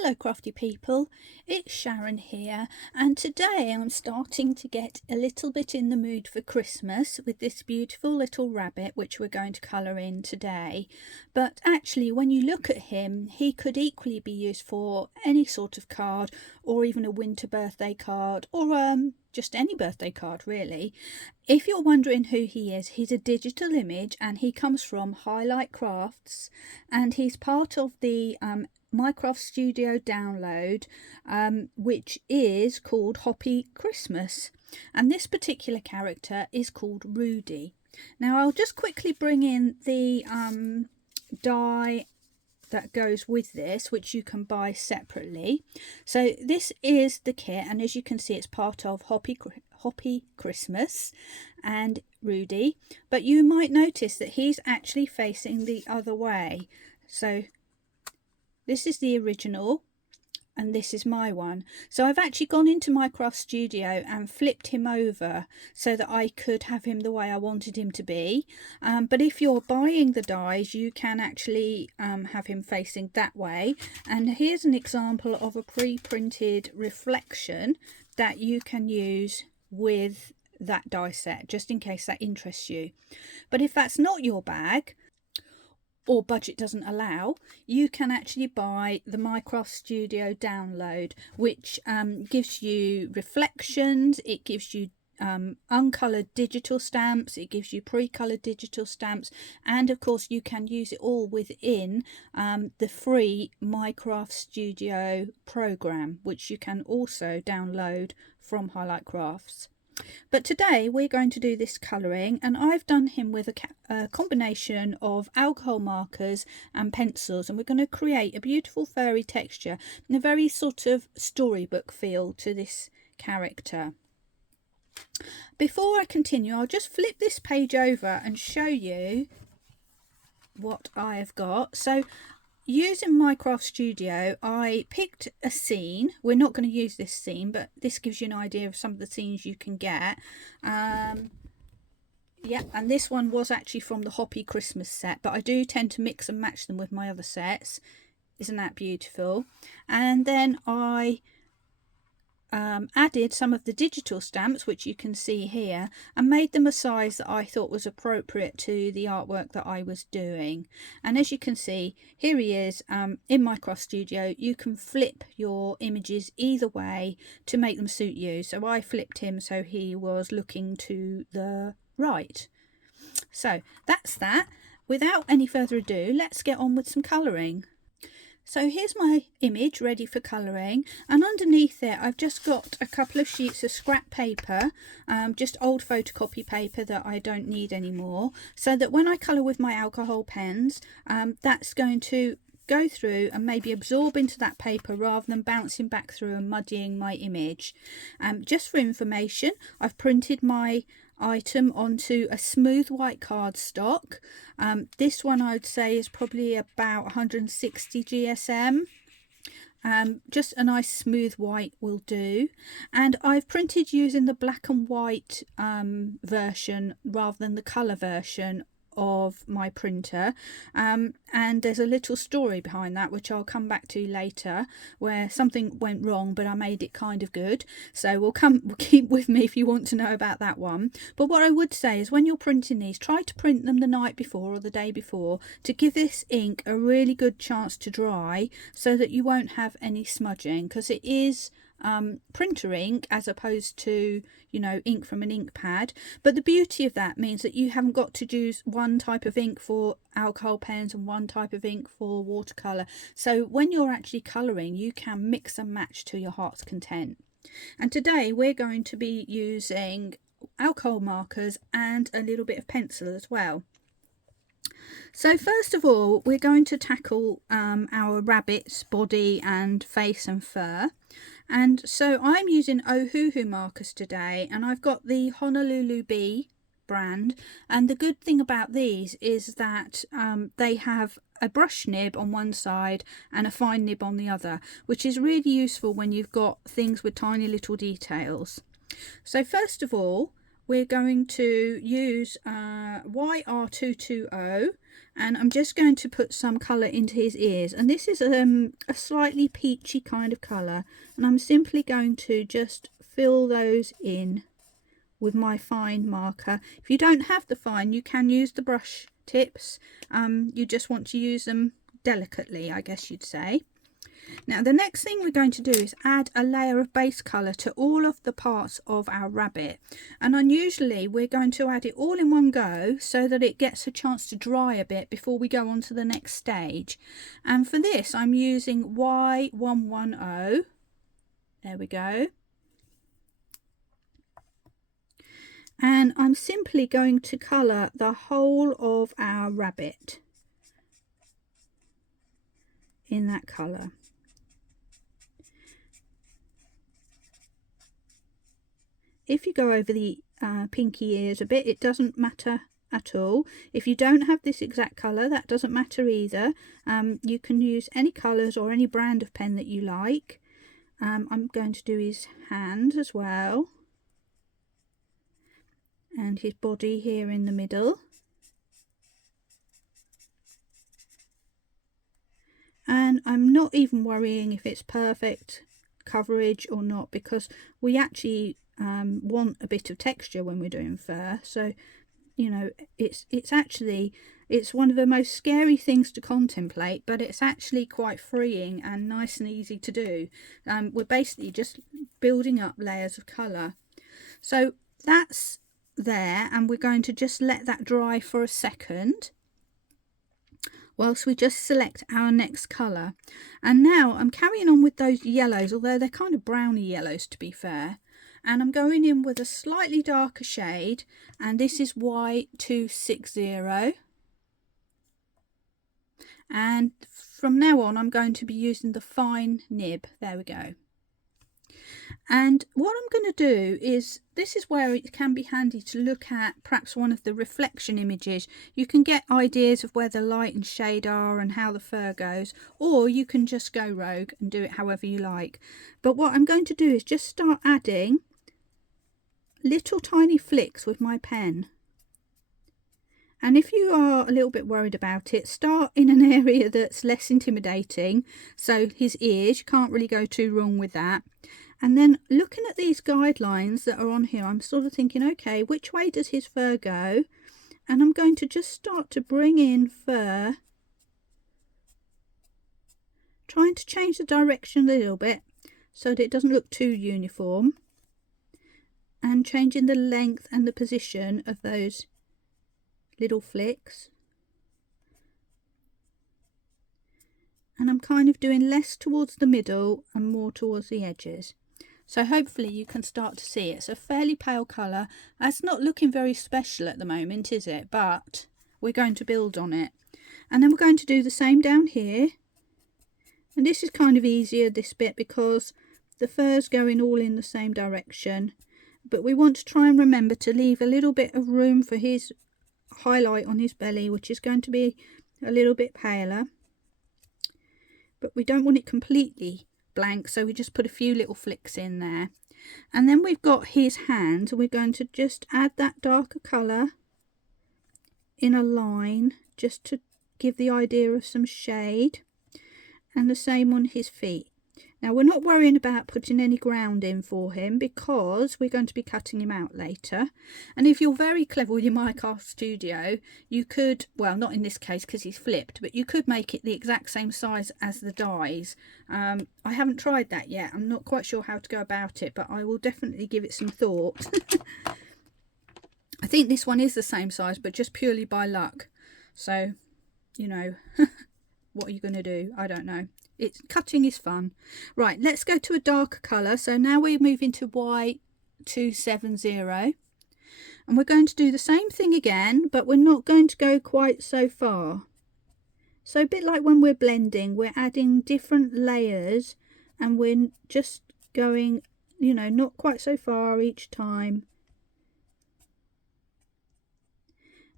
Hello crafty people, it's Sharon here, and today I'm starting to get a little bit in the mood for Christmas with this beautiful little rabbit which we're going to colour in today. But actually when you look at him, he could equally be used for any sort of card, or even a winter birthday card, or just any birthday card really. If you're wondering who he is, he's a digital image and he comes from Highlightcrafts, and he's part of the Minecraft Studio download, which is called Hoppy Christmas, and this particular character is called Rudy. Now I'll just quickly bring in the die that goes with this, which you can buy separately. So this is the kit, and as you can see it's part of Hoppy Christmas and Rudy, but you might notice that he's actually facing the other way. So this is the original and this is my one. So I've actually gone into Minecraft Studio and flipped him over so that I could have him the way I wanted him to be. But if you're buying the dies, you can actually have him facing that way. And here's an example of a pre-printed reflection that you can use with that die set, just in case that interests you. But if that's not your bag, or budget doesn't allow, you can actually buy the Minecraft Studio download, which gives you reflections, it gives you uncoloured digital stamps, it gives you pre-coloured digital stamps, and of course you can use it all within the free Minecraft Studio program, which you can also download from Highlightcrafts. But today we're going to do this colouring, and I've done him with a combination of alcohol markers and pencils, and we're going to create a beautiful furry texture and a very sort of storybook feel to this character. Before I continue, I'll just flip this page over and show you what I have got. So using Minecraft Studio, I picked a scene. We're not going to use this scene, but this gives you an idea of some of the scenes you can get. Yeah, and this one was actually from the Hoppy Christmas set, but I do tend to mix and match them with my other sets. Isn't that beautiful? And then I added some of the digital stamps, which you can see here, and made them a size that I thought was appropriate to the artwork that I was doing. And as you can see, here he is in Minecraft Studio. You can flip your images either way to make them suit you. So I flipped him so he was looking to the right. So that's that. Without any further ado, let's get on with some colouring. So here's my image ready for colouring, and underneath it I've just got a couple of sheets of scrap paper, just old photocopy paper that I don't need anymore, so that when I colour with my alcohol pens, that's going to go through and maybe absorb into that paper rather than bouncing back through and muddying my image. Just for information, I've printed my item onto a smooth white cardstock. This one I would say is probably about 160 GSM. Just a nice smooth white will do, and I've printed using the black and white version rather than the colour version of my printer, and there's a little story behind that which I'll come back to later, where something went wrong but I made it kind of good. So we'll keep with me if you want to know about that one. But what I would say is when you're printing these, try to print them the night before or the day before to give this ink a really good chance to dry, so that you won't have any smudging, because it is printer ink as opposed to, you know, ink from an ink pad. But the beauty of that means that you haven't got to use one type of ink for alcohol pens and one type of ink for watercolour. So when you're actually colouring, you can mix and match to your heart's content. And today we're going to be using alcohol markers and a little bit of pencil as well. So first of all, we're going to tackle our rabbit's body and face and fur. And so I'm using Ohuhu markers today, and I've got the Honolulu Bee brand. And the good thing about these is that they have a brush nib on one side and a fine nib on the other, which is really useful when you've got things with tiny little details. So first of all, we're going to use YR220 And I'm just going to put some colour into his ears, and this is a slightly peachy kind of colour, and I'm simply going to just fill those in with my fine marker. If you don't have the fine, you can use the brush tips. You just want to use them delicately, I guess you'd say. Now the next thing we're going to do is add a layer of base colour to all of the parts of our rabbit, and unusually we're going to add it all in one go so that it gets a chance to dry a bit before we go on to the next stage. And for this I'm using Y110. There we go. And I'm simply going to colour the whole of our rabbit in that colour. If you go over the pinky ears a bit, it doesn't matter at all. If you don't have this exact colour, that doesn't matter either. You can use any colours or any brand of pen that you like. I'm going to do his hands as well, and his body here in the middle. And I'm not even worrying if it's perfect coverage or not, because we actually want a bit of texture when we're doing fur. So you know, it's one of the most scary things to contemplate, but it's actually quite freeing and nice and easy to do. We're basically just building up layers of colour. So that's there, and we're going to just let that dry for a second whilst we just select our next colour. And now I'm carrying on with those yellows, although they're kind of browny yellows to be fair. And I'm going in with a slightly darker shade, and this is Y260. And from now on I'm going to be using the fine nib. There we go. And what I'm going to do is, this is where it can be handy to look at perhaps one of the reflection images. You can get ideas of where the light and shade are and how the fur goes, or you can just go rogue and do it however you like. But what I'm going to do is just start adding little tiny flicks with my pen. And if you are a little bit worried about it, start in an area that's less intimidating. So his ears, you can't really go too wrong with that. And then looking at these guidelines that are on here, I'm sort of thinking, okay, which way does his fur go? And I'm going to just start to bring in fur, trying to change the direction a little bit so that it doesn't look too uniform, and changing the length and the position of those little flicks. And I'm kind of doing less towards the middle and more towards the edges. So hopefully you can start to see it's a fairly pale colour. It's not looking very special at the moment, is it? But we're going to build on it. And then we're going to do the same down here. And this is kind of easier, this bit, because the fur's going all in the same direction. But we want to try and remember to leave a little bit of room for his highlight on his belly, which is going to be a little bit paler. But we don't want it completely blank, so we just put a few little flicks in there. And then we've got his hand, and we're going to just add that darker colour in a line just to give the idea of some shade, and the same on his feet. Now we're not worrying about putting any ground in for him because we're going to be cutting him out later. And if you're very clever with your Minecraft Studio, you could, well, not in this case because he's flipped, but you could make it the exact same size as the dies. I haven't tried that yet. I'm not quite sure how to go about it, but I will definitely give it some thought. I think this one is the same size, but just purely by luck. So, you know, what are you going to do? I don't know. Cutting is fun. Right, let's go to a darker colour. So now we're moving to Y270. And we're going to do the same thing again, but we're not going to go quite so far. So a bit like when we're blending, we're adding different layers and we're just going, you know, not quite so far each time.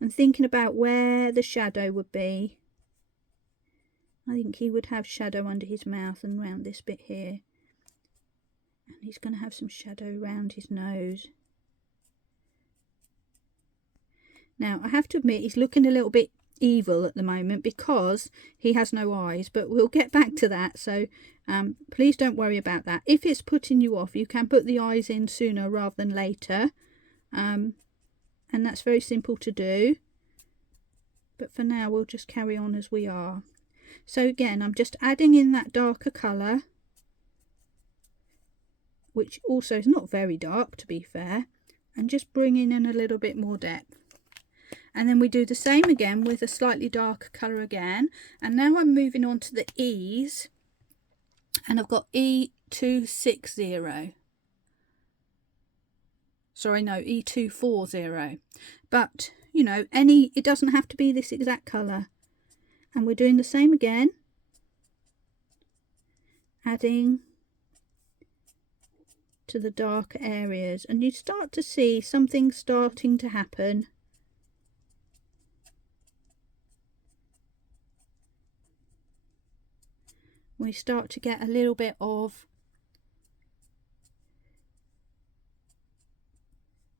And thinking about where the shadow would be. I think he would have shadow under his mouth and round this bit here. And he's going to have some shadow round his nose. Now, I have to admit, he's looking a little bit evil at the moment because he has no eyes, but we'll get back to that. So please don't worry about that. If it's putting you off, you can put the eyes in sooner rather than later, and that's very simple to do. But for now we'll just carry on as we are. So again, I'm just adding in that darker colour, which also is not very dark to be fair, and just bringing in a little bit more depth. And then we do the same again with a slightly darker colour again. And now I'm moving on to the E's, and I've got E260. Sorry, no, E240. But, you know, it doesn't have to be this exact colour. And we're doing the same again, adding to the darker areas, and you start to see something starting to happen. We start to get a little bit of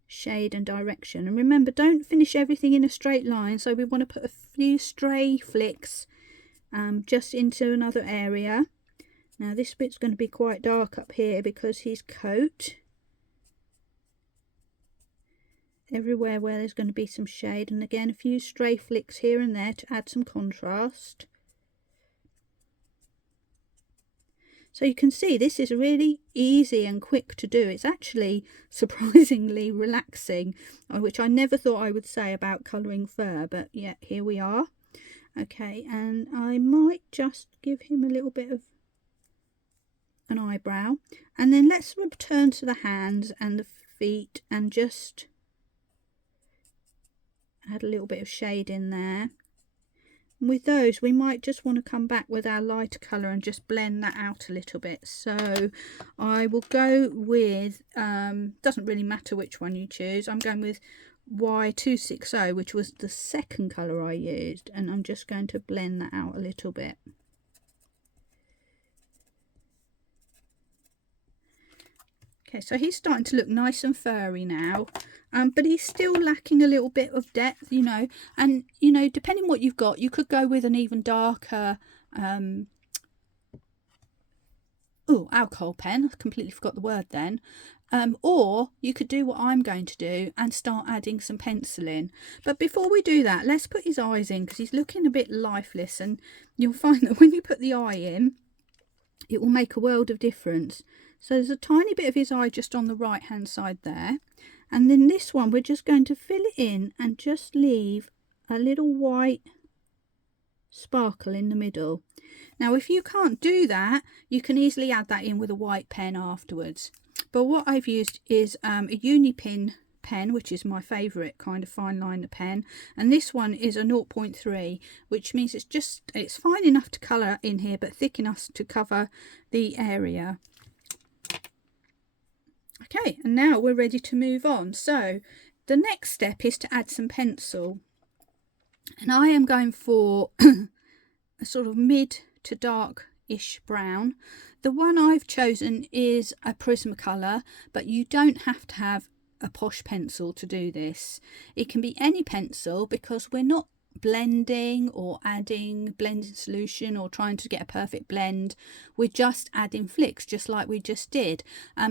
shade and direction. And remember, don't finish everything in a straight line, so we want to put a few stray flicks just into another area. Now this bit's going to be quite dark up here because his coat, everywhere where there's going to be some shade, and again a few stray flicks here and there to add some contrast. So you can see this is really easy and quick to do. It's actually surprisingly relaxing, which I never thought I would say about colouring fur, but yeah, here we are. Okay, and I might just give him a little bit of an eyebrow, and then let's return to the hands and the feet and just add a little bit of shade in there. With those, we might just want to come back with our lighter colour and just blend that out a little bit. So I will go with, doesn't really matter which one you choose, I'm going with Y260, which was the second colour I used, and I'm just going to blend that out a little bit. Okay, so he's starting to look nice and furry now, but he's still lacking a little bit of depth, you know, and, you know, depending what you've got, you could go with an even darker, alcohol pen, I completely forgot the word then, or you could do what I'm going to do and start adding some pencil in. But before we do that, let's put his eyes in, because he's looking a bit lifeless, and you'll find that when you put the eye in, it will make a world of difference. So there's a tiny bit of his eye just on the right hand side there, and then this one we're just going to fill it in and just leave a little white sparkle in the middle. Now if you can't do that, you can easily add that in with a white pen afterwards, but what I've used is a Unipin pen, which is my favourite kind of fine liner pen, and this one is a 0.3, which means it's fine enough to colour in here but thick enough to cover the area. Okay, and now we're ready to move on. So the next step is to add some pencil, and I am going for a sort of mid to dark-ish brown. The one I've chosen is a Prismacolor, but you don't have to have a posh pencil to do this. It can be any pencil, because we're not blending or adding blending solution or trying to get a perfect blend. We're just adding flicks, just like we just did.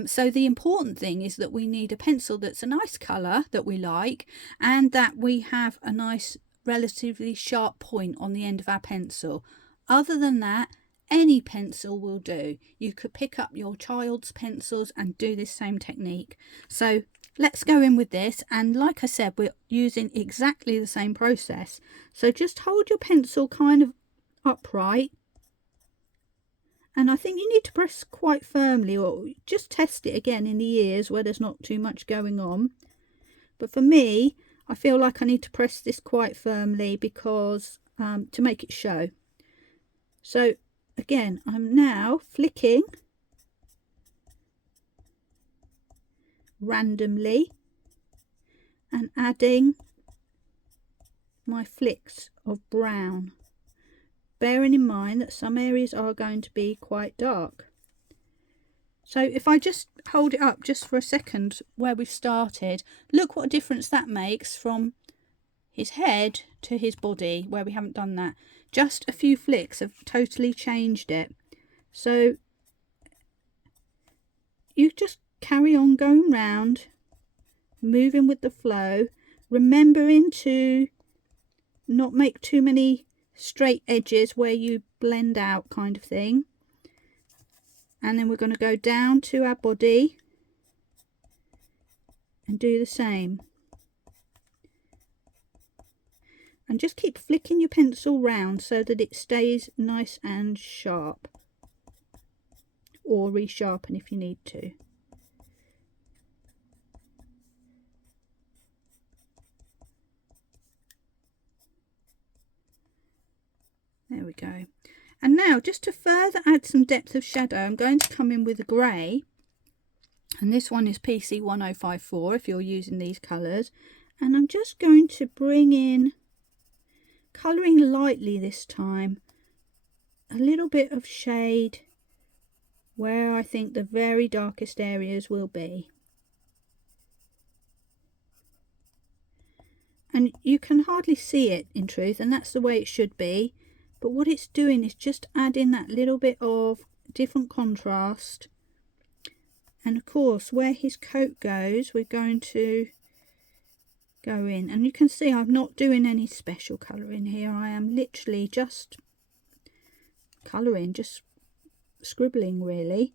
So the important thing is that we need a pencil that's a nice colour that we like, and that we have a nice relatively sharp point on the end of our pencil. Other than that, any pencil will do. You could pick up your child's pencils and do this same technique. So let's go in with this, and like I said, we're using exactly the same process. So just hold your pencil kind of upright, and I think you need to press quite firmly, or just test it again in the ears where there's not too much going on. But for me, I feel like I need to press this quite firmly because to make it show. So again, I'm now flicking randomly and adding my flicks of brown, bearing in mind that some areas are going to be quite dark. So if I just hold it up just for a second where we've started, look what a difference that makes from his head to his body where we haven't done that. Just a few flicks have totally changed it. So you just carry on going round, moving with the flow, remembering to not make too many straight edges where you blend out, kind of thing. And then we're going to go down to our body and do the same. And just keep flicking your pencil round so that it stays nice and sharp, or resharpen if you need to. There we go. And now, just to further add some depth of shadow, I'm going to come in with a grey, and this one is PC 1054 if you're using these colours, and I'm just going to bring in, colouring lightly this time, a little bit of shade where I think the very darkest areas will be. And you can hardly see it in truth, and that's the way it should be, but what it's doing is just adding that little bit of different contrast. And of course, where his coat goes, we're going to go in, and you can see I'm not doing any special colouring here. I am literally just colouring, just scribbling really.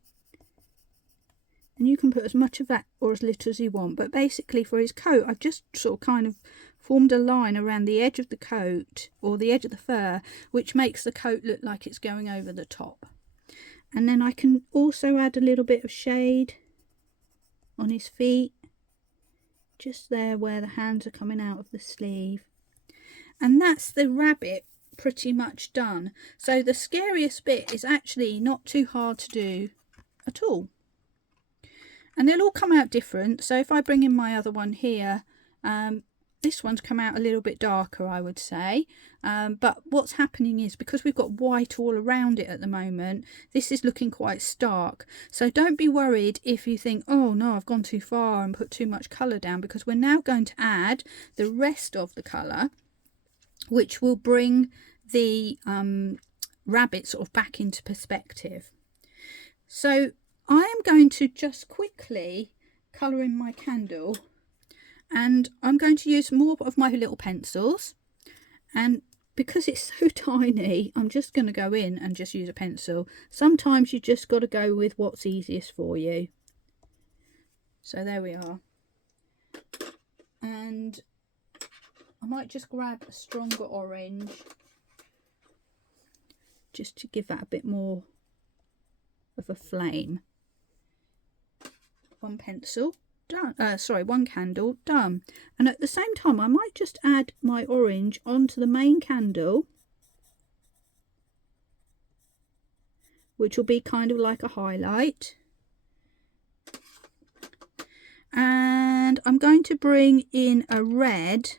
And you can put as much of that or as little as you want, but basically for his coat I've just sort of kind of formed a line around the edge of the coat, or the edge of the fur, which makes the coat look like it's going over the top. And then I can also add a little bit of shade on his feet, just there where the hands are coming out of the sleeve. And that's the rabbit pretty much done. So the scariest bit is actually not too hard to do at all. And they'll all come out different. So if I bring in my other one here, this one's come out a little bit darker, I would say. But what's happening is, because we've got white all around it at the moment, this is looking quite stark. So don't be worried if you think, oh no, I've gone too far and put too much colour down, because we're now going to add the rest of the colour, which will bring the rabbit sort of back into perspective. So I am going to just quickly colour in my candle, and I'm going to use more of my little pencils, and because it's so tiny I'm just going to go in and just use a pencil. Sometimes you just got to go with what's easiest for you. So there we are, and I might just grab a stronger orange just to give that a bit more of a flame. One pencil done, one candle done. And at the same time I might just add my orange onto the main candle, which will be kind of like a highlight. And I'm going to bring in a red,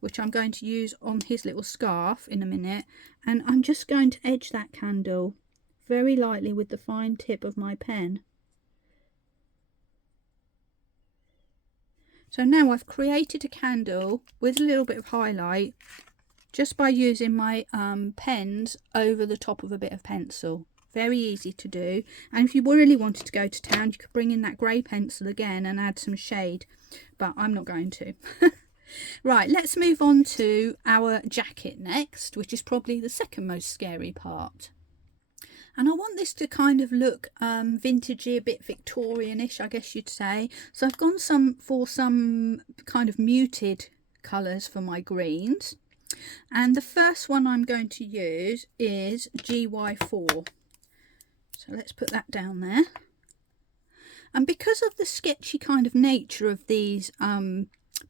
which I'm going to use on his little scarf in a minute, and I'm just going to edge that candle very lightly with the fine tip of my pen. So now I've created a candle with a little bit of highlight just by using my pens over the top of a bit of pencil. Very easy to do. And if you really wanted to go to town, you could bring in that grey pencil again and add some shade, but I'm not going to. Right, let's move on to our jacket next, which is probably the second most scary part. And I want this to kind of look vintagey, a bit Victorian-ish, I guess you'd say. So I've gone for some kind of muted colours for my greens. And the first one I'm going to use is GY4. So let's put that down there. And because of the sketchy kind of nature of these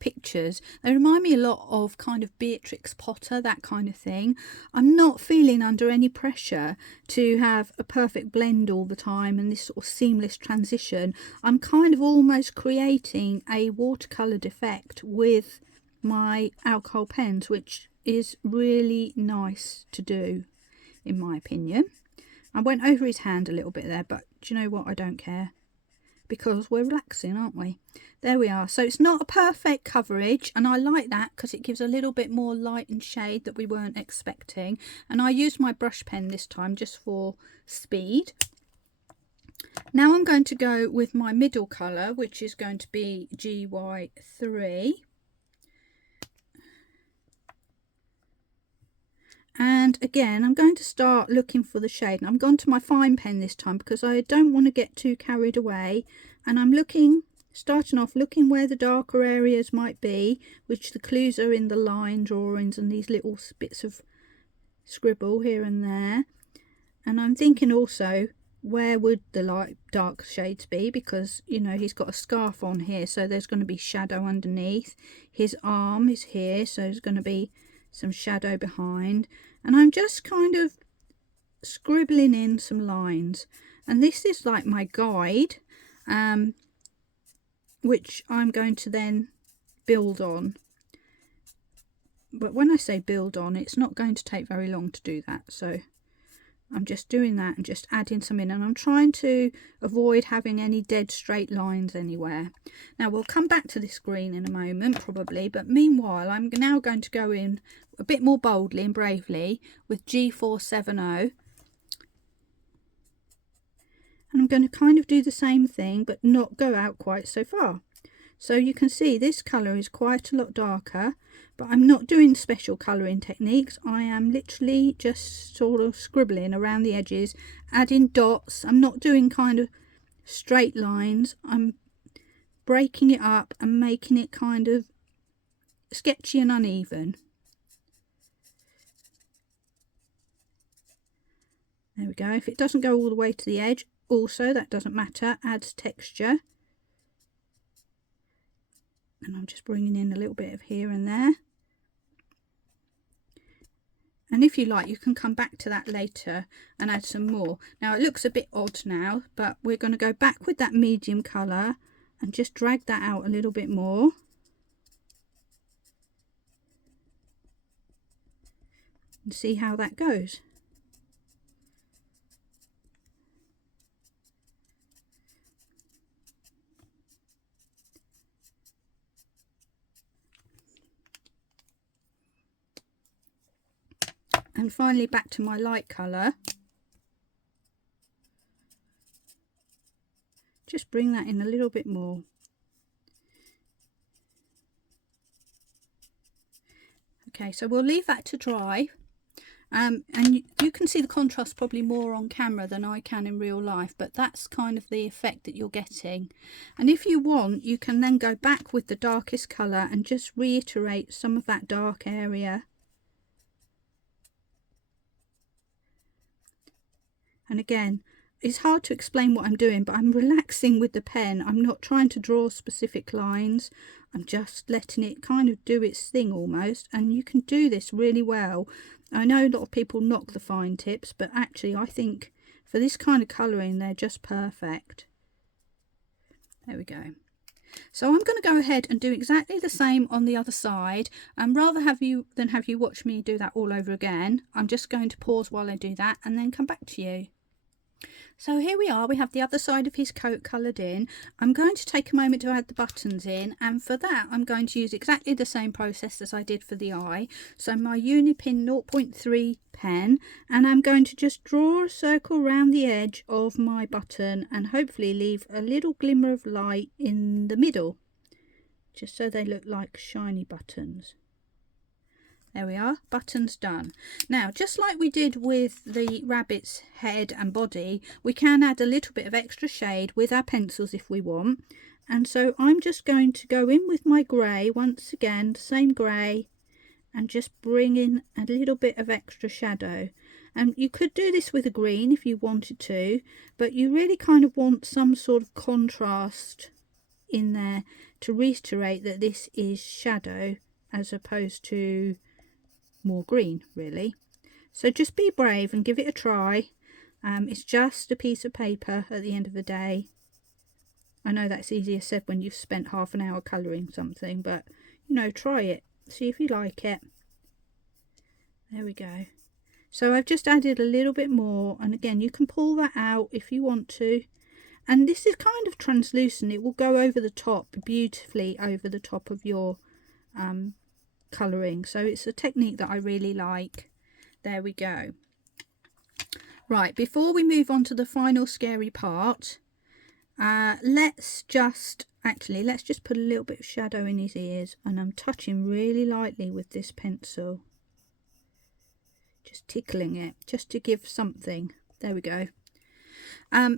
pictures, they remind me a lot of kind of Beatrix Potter, that kind of thing. I'm not feeling under any pressure to have a perfect blend all the time and this sort of seamless transition. I'm kind of almost creating a watercolored effect with my alcohol pens, which is really nice to do in my opinion. I went over his hand a little bit there, but do you know what, I don't care, because we're relaxing, aren't we? There we are. So it's not a perfect coverage, and I like that because it gives a little bit more light and shade that we weren't expecting. And I used my brush pen this time just for speed. Now I'm going to go with my middle colour, which is going to be GY3. And again, I'm going to start looking for the shade. And I'm going to my fine pen this time because I don't want to get too carried away. And I'm starting off looking where the darker areas might be, which the clues are in the line drawings and these little bits of scribble here and there. And I'm thinking also, where would the light dark shades be, because you know he's got a scarf on here, so there's going to be shadow underneath. His arm is here, so there's going to be some shadow behind. And I'm just kind of scribbling in some lines, and this is like my guide, which I'm going to then build on. But when I say build on, it's not going to take very long to do that, so I'm just doing that and just adding some in, and I'm trying to avoid having any dead straight lines anywhere. Now we'll come back to this green in a moment probably, but meanwhile I'm now going to go in a bit more boldly and bravely with G470, and I'm going to kind of do the same thing but not go out quite so far. So you can see this colour is quite a lot darker, but I'm not doing special colouring techniques. I am literally just sort of scribbling around the edges, adding dots. I'm not doing kind of straight lines. I'm breaking it up and making it kind of sketchy and uneven. There we go. If it doesn't go all the way to the edge, also that doesn't matter, adds texture. And I'm just bringing in a little bit of here and there. And if you like, you can come back to that later and add some more. Now it looks a bit odd now, but we're going to go back with that medium colour and just drag that out a little bit more. And see how that goes. And finally back to my light colour. Just bring that in a little bit more. Okay, so we'll leave that to dry. And you can see the contrast probably more on camera than I can in real life, but that's kind of the effect that you're getting. And if you want, you can then go back with the darkest colour and just reiterate some of that dark area. And again, it's hard to explain what I'm doing, but I'm relaxing with the pen. I'm not trying to draw specific lines. I'm just letting it kind of do its thing almost. And you can do this really well. I know a lot of people knock the fine tips, but actually I think for this kind of colouring, they're just perfect. There we go. So I'm going to go ahead and do exactly the same on the other side, and rather than have you watch me do that all over again, I'm just going to pause while I do that and then come back to you. So here we are, we have the other side of his coat coloured in. I'm going to take a moment to add the buttons in, and for that I'm going to use exactly the same process as I did for the eye. So my Unipin 0.3 pen, and I'm going to just draw a circle around the edge of my button and hopefully leave a little glimmer of light in the middle, just so they look like shiny buttons. There we are, buttons done. Now, just like we did with the rabbit's head and body, we can add a little bit of extra shade with our pencils if we want. And so I'm just going to go in with my grey once again, the same grey, and just bring in a little bit of extra shadow. And you could do this with a green if you wanted to, but you really kind of want some sort of contrast in there to reiterate that this is shadow as opposed to more green, really. So just be brave and give it a try. It's just a piece of paper at the end of the day. I know that's easier said when you've spent half an hour colouring something, but you know, try it, see if you like it. There we go. So I've just added a little bit more, and again you can pull that out if you want to, And this is kind of translucent. It will go over the top, beautifully over the top of your colouring. So it's a technique that I really like. There we go. Right, before we move on to the final scary part, let's just put a little bit of shadow in his ears, and I'm touching really lightly with this pencil, just tickling it just to give something. There we go.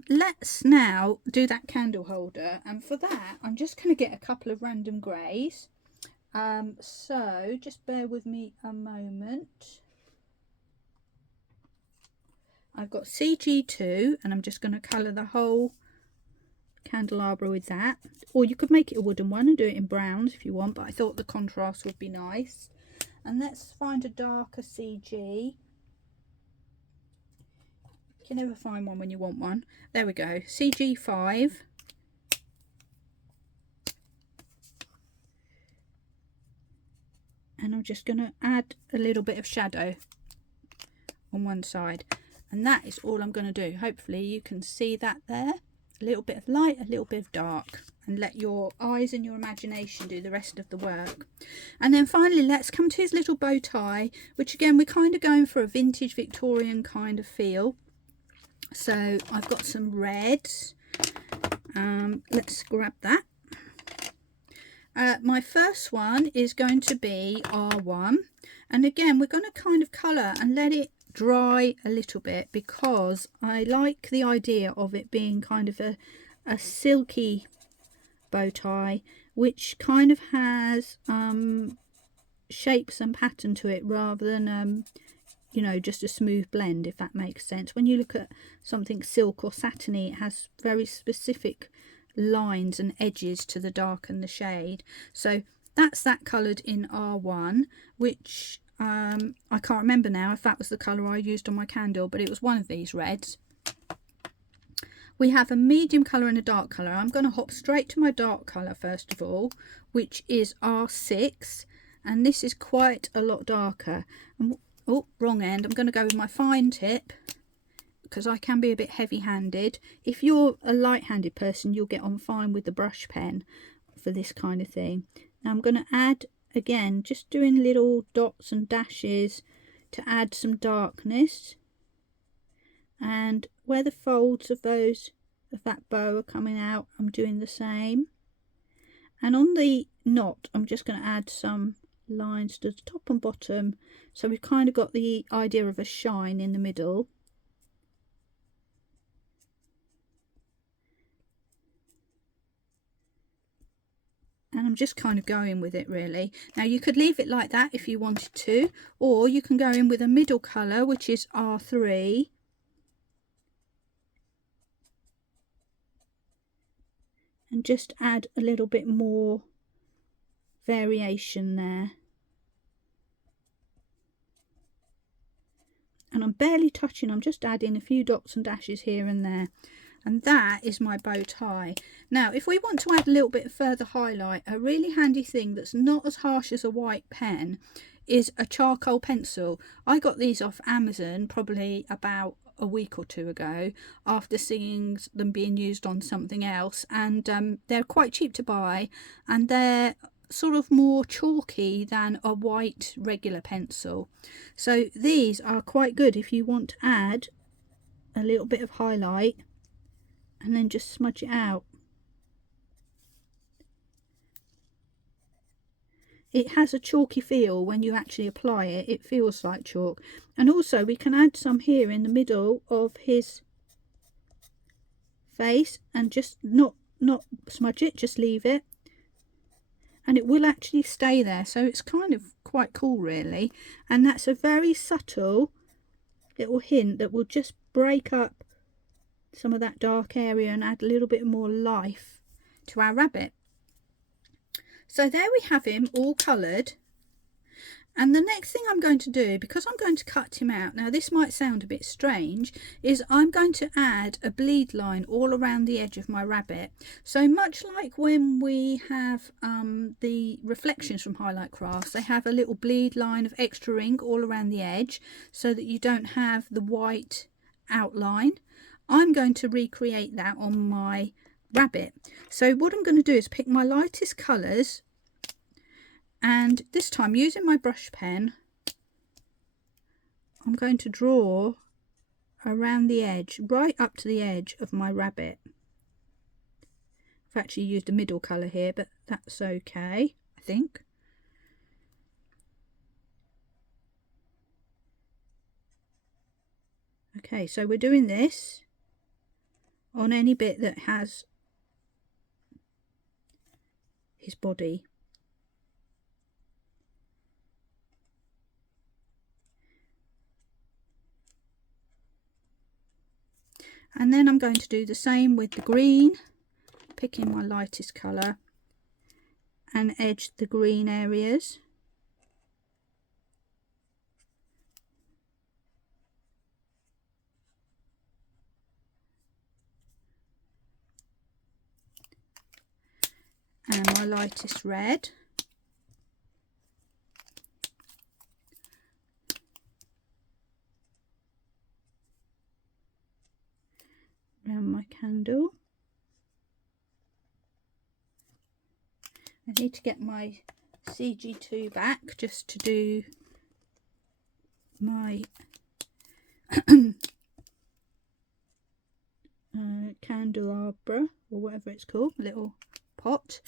Let's now do that candle holder, and for that I'm just going to get a couple of random greys. So just bear with me a moment. I've got CG2 and I'm just going to colour the whole candelabra with that, or you could make it a wooden one and do it in browns if you want, but I thought the contrast would be nice. And let's find a darker CG. You can never find one when you want one. There we go, CG5. And I'm just going to add a little bit of shadow on one side, and that is all I'm going to do. Hopefully you can see that there. A little bit of light, a little bit of dark, and let your eyes and your imagination do the rest of the work. And then finally let's come to his little bow tie, which again we're kind of going for a vintage Victorian kind of feel. So I've got some reds. Let's grab that. My first one is going to be R1, and again we're going to kind of colour and let it dry a little bit, because I like the idea of it being kind of a silky bow tie, which kind of has shapes and pattern to it, rather than you know, just a smooth blend, if that makes sense. When you look at something silk or satiny, it has very specific lines and edges to the dark and the shade. So that's that coloured in R1, which I can't remember now if that was the colour I used on my candle, but it was one of these reds. We have a medium colour and a dark colour. I'm going to hop straight to my dark colour first of all, which is R6, and this is quite a lot darker. And, oh, wrong end. I'm going to go with my fine tip, because I can be a bit heavy-handed. If you're a light-handed person, you'll get on fine with the brush pen for this kind of thing. Now I'm going to add, again, just doing little dots and dashes to add some darkness, and where the folds of that bow are coming out, I'm doing the same. And on the knot, I'm just going to add some lines to the top and bottom, so we've kind of got the idea of a shine in the middle. And I'm just kind of going with it really. Now you could leave it like that if you wanted to, or you can go in with a middle colour, which is R3. And just add a little bit more variation there. And I'm barely touching, I'm just adding a few dots and dashes here and there. And that is my bow tie. Now if we want to add a little bit of further highlight, a really handy thing that's not as harsh as a white pen is a charcoal pencil. I got these off Amazon probably about a week or two ago, after seeing them being used on something else, and they're quite cheap to buy, and they're sort of more chalky than a white regular pencil. So these are quite good if you want to add a little bit of highlight and then just smudge it out. It has a chalky feel when you actually apply it. It feels like chalk. And also we can add some here in the middle of his face, and just not smudge it, just leave it, and it will actually stay there. So it's kind of quite cool really, and that's a very subtle little hint that will just break up some of that dark area and add a little bit more life to our rabbit. So there we have him all coloured. And the next thing I'm going to do, because I'm going to cut him out, now this might sound a bit strange, is I'm going to add a bleed line all around the edge of my rabbit. So much like when we have the reflections from Highlightcrafts, they have a little bleed line of extra ink all around the edge so that you don't have the white outline. I'm going to recreate that on my rabbit. So what I'm going to do is pick my lightest colours, and this time using my brush pen I'm going to draw around the edge, right up to the edge of my rabbit. I've actually used a middle colour here, but that's okay, I think. Okay, so we're doing this on any bit that has his body. And then I'm going to do the same with the green, picking my lightest colour and edge the green areas. And my lightest red. Around my candle. I need to get my CG2 back just to do my candelabra, or whatever it's called, little pot,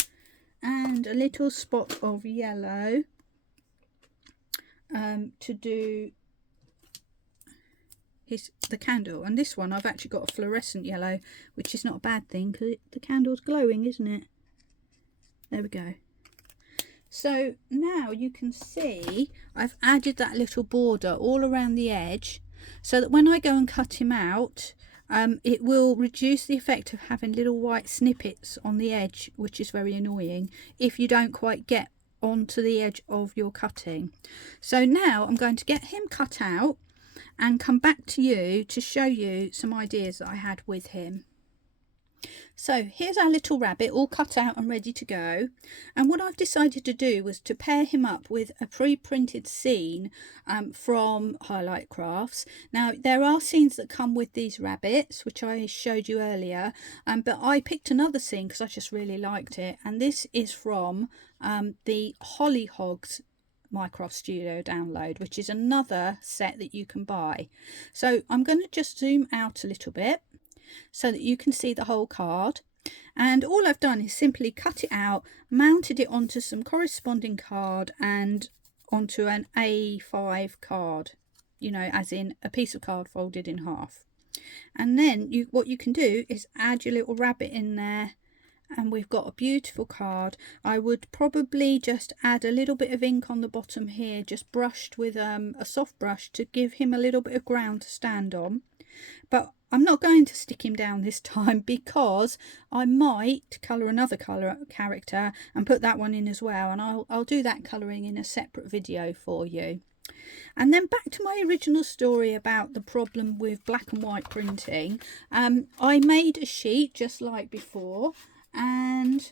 and a little spot of yellow to do the candle. And this one I've actually got a fluorescent yellow, which is not a bad thing because the candle's glowing, isn't it? There we go. So now you can see I've added that little border all around the edge, so that when I go and cut him out, it will reduce the effect of having little white snippets on the edge, which is very annoying if you don't quite get onto the edge of your cutting. So now I'm going to get him cut out and come back to you to show you some ideas that I had with him. So here's our little rabbit all cut out and ready to go, and what I've decided to do was to pair him up with a pre-printed scene from Highlightcrafts. Now there are scenes that come with these rabbits which I showed you earlier, but I picked another scene because I just really liked it, and this is from the Hollyhogs Minecraft Studio download, which is another set that you can buy. So I'm going to just zoom out a little bit so that you can see the whole card, and all I've done is simply cut it out, mounted it onto some corresponding card and onto an A5 card, you know, as in a piece of card folded in half. And then what you can do is add your little rabbit in there, and we've got a beautiful card. I would probably just add a little bit of ink on the bottom here, just brushed with a soft brush to give him a little bit of ground to stand on. But I'm not going to stick him down this time because I might colour another character and put that one in as well, and I'll do that colouring in a separate video for you. And then back to my original story about the problem with black and white printing. I made a sheet just like before and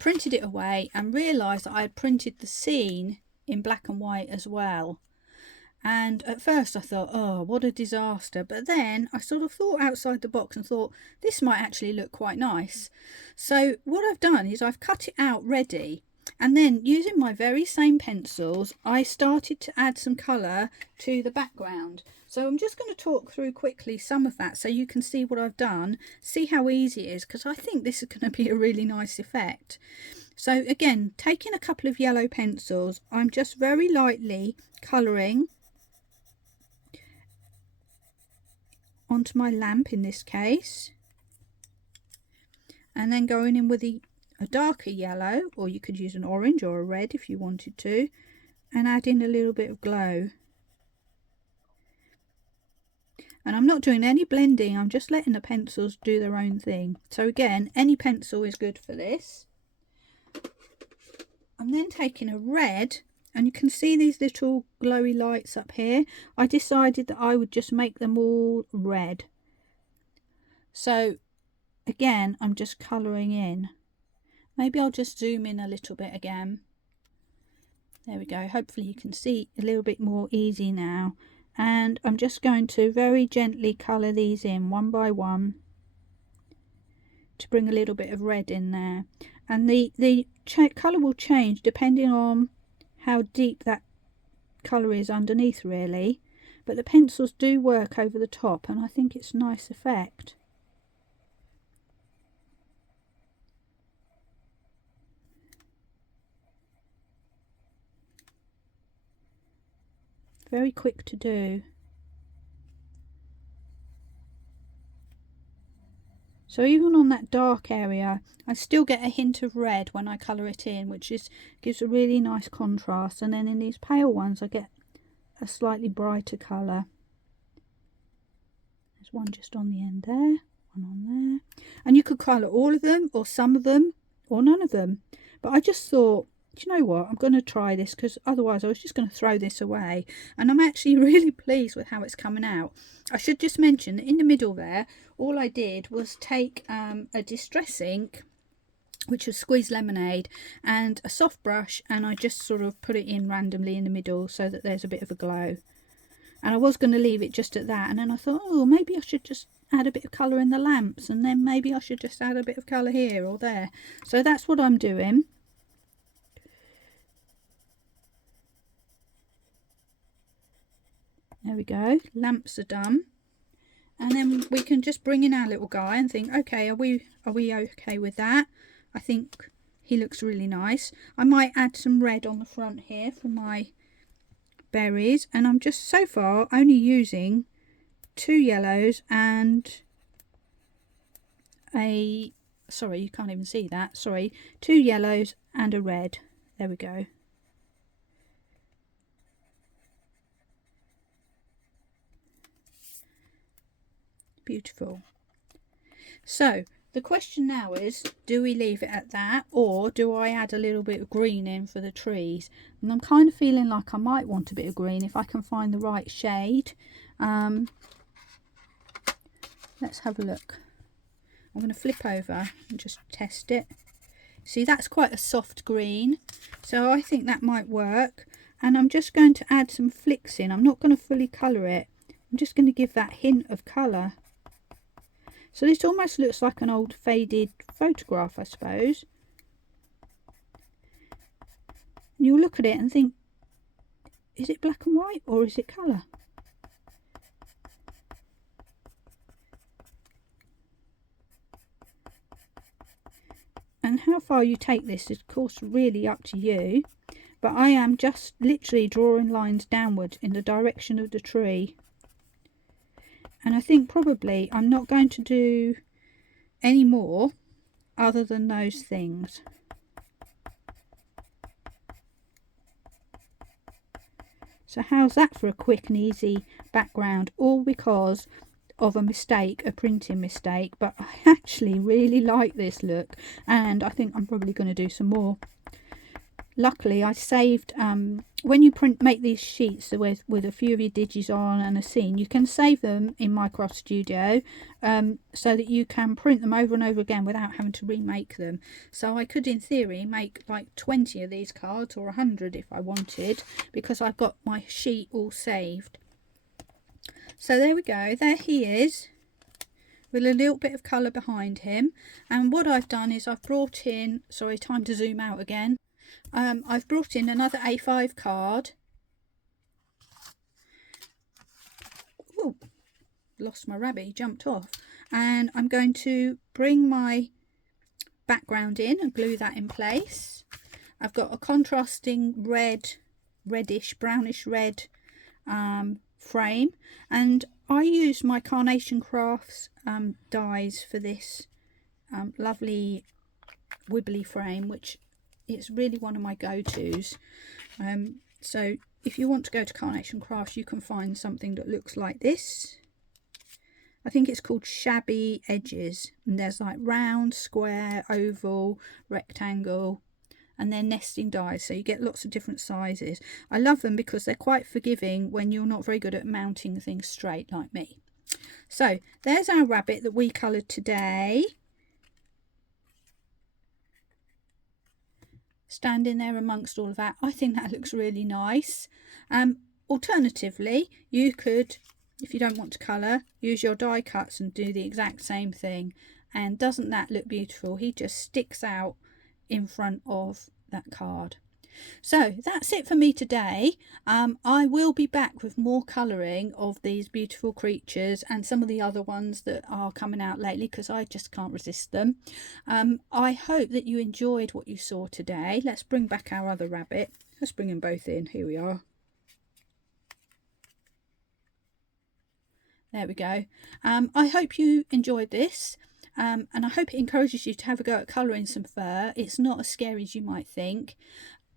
printed it away and realised that I had printed the scene in black and white as well. And at first I thought, oh, what a disaster. But then I sort of thought outside the box and thought, this might actually look quite nice. So what I've done is I've cut it out ready. And then using my very same pencils, I started to add some colour to the background. So I'm just going to talk through quickly some of that so you can see what I've done, see how easy it is, because I think this is going to be a really nice effect. So again, taking a couple of yellow pencils, I'm just very lightly colouring onto my lamp in this case, and then going in with a darker yellow, or you could use an orange or a red if you wanted to, and add in a little bit of glow. And I'm not doing any blending, I'm just letting the pencils do their own thing. So again, any pencil is good for this. I'm then taking a red, and you can see these little glowy lights up here. I decided that I would just make them all red. So again, I'm just colouring in. Maybe I'll just zoom in a little bit again. There we go. Hopefully you can see a little bit more easy now. and I'm just going to very gently colour these in one by one to bring a little bit of red in there. And the colour will change depending on how deep that colour is underneath, really, but the pencils do work over the top, and I think it's a nice effect. Very quick to do. So even on that dark area, I still get a hint of red when I colour it in, which gives a really nice contrast. And then in these pale ones, I get a slightly brighter colour. There's one just on the end there, one on there. And you could colour all of them, or some of them, or none of them. But I just thought, do you know what, I'm going to try this, because otherwise I was just going to throw this away. And I'm actually really pleased with how it's coming out. I should just mention that in the middle there, all I did was take a distress ink, which was squeezed lemonade, and a soft brush, and I just sort of put it in randomly in the middle so that there's a bit of a glow. And I was going to leave it just at that, and then I thought, oh, maybe I should just add a bit of colour in the lamps, and then maybe I should just add a bit of colour here or there. So that's what I'm doing. There we go, lamps are done. And then we can just bring in our little guy and think, okay, are we okay with that? I think he looks really nice. I might add some red on the front here for my berries, and I'm just so far only using 2 yellows and a, sorry, you can't even see that, sorry, 2 yellows and a red. There we go. Beautiful. So the question now is, do we leave it at that, or do I add a little bit of green in for the trees? And I'm kind of feeling like I might want a bit of green if I can find the right shade. Let's have a look. I'm going to flip over and just test it. See, that's quite a soft green, so I think that might work. And I'm just going to add some flicks in. I'm not going to fully colour it. I'm just going to give that hint of colour. So this almost looks like an old faded photograph, I suppose. And you'll look at it and think, is it black and white or is it colour? And how far you take this is of course really up to you, but I am just literally drawing lines downwards in the direction of the tree. And I think probably I'm not going to do any more other than those things. So how's that for a quick and easy background? All because of a mistake, a printing mistake. But I actually really like this look, and I think I'm probably going to do some more. Luckily I saved, when you make these sheets with a few of your digis on and a scene, you can save them in Minecraft Studio, so that you can print them over and over again without having to remake them. So I could in theory make like 20 of these cards, or 100 if I wanted, because I've got my sheet all saved. So there we go, there he is with a little bit of colour behind him. And what I've done is I've brought in, sorry, time to zoom out again. I've brought in another A5 card. Oh, lost my rabbit, he jumped off. And I'm going to bring my background in and glue that in place. I've got a contrasting reddish, brownish red frame, and I use my Highlightcrafts dies for this lovely wibbly frame, which it's really one of my go-tos. So if you want to go to Highlightcrafts, you can find something that looks like this. I think it's called Shabby Edges, and there's like round, square, oval, rectangle, and they're nesting dies, so you get lots of different sizes. I love them because they're quite forgiving when you're not very good at mounting things straight like me. So there's our rabbit that we coloured today, standing there amongst all of that. I think that looks really nice. Alternatively, you could, if you don't want to colour, use your die cuts and do the exact same thing. And doesn't that look beautiful? He just sticks out in front of that card. So that's it for me today. I will be back with more colouring of these beautiful creatures and some of the other ones that are coming out lately, because I just can't resist them. I hope that you enjoyed what you saw today. Let's bring back our other rabbit. Let's bring them both in. Here we are. There we go. I hope you enjoyed this. And I hope it encourages you to have a go at colouring some fur. It's not as scary as you might think.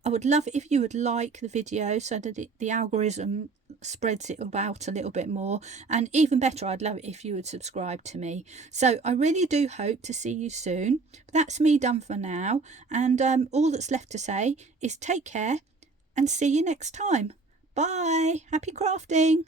I would love it if you would like the video so that the algorithm spreads it about a little bit more. And even better, I'd love it if you would subscribe to me. So I really do hope to see you soon. But that's me done for now. And all that's left to say is take care and see you next time. Bye. Happy crafting.